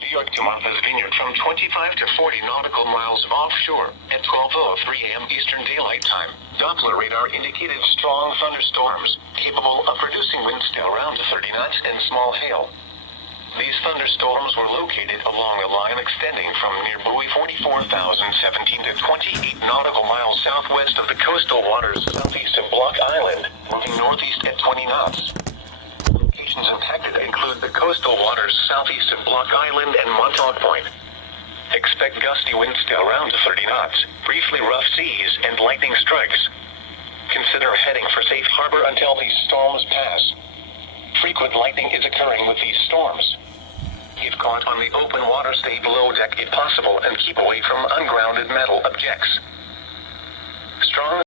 New York to Martha's Vineyard from 25 to 40 nautical miles offshore at 12:03 a.m. Eastern Daylight Time. Doppler radar indicated strong thunderstorms, capable of producing winds to around 30 knots and small hail. These thunderstorms were located along a line extending from near buoy 44,017 to 28 nautical miles southwest of the coastal waters southeast of Block Island, moving northeast at 20 knots. Locations impacted include the coastal waters southeast of Block Island and Montauk Point. Expect gusty winds to around 30 knots, briefly rough seas, and lightning strikes. Consider heading for safe harbor until these storms pass. Frequent lightning is occurring with these storms. If caught on the open water, stay below deck if possible and keep away from ungrounded metal objects. Strong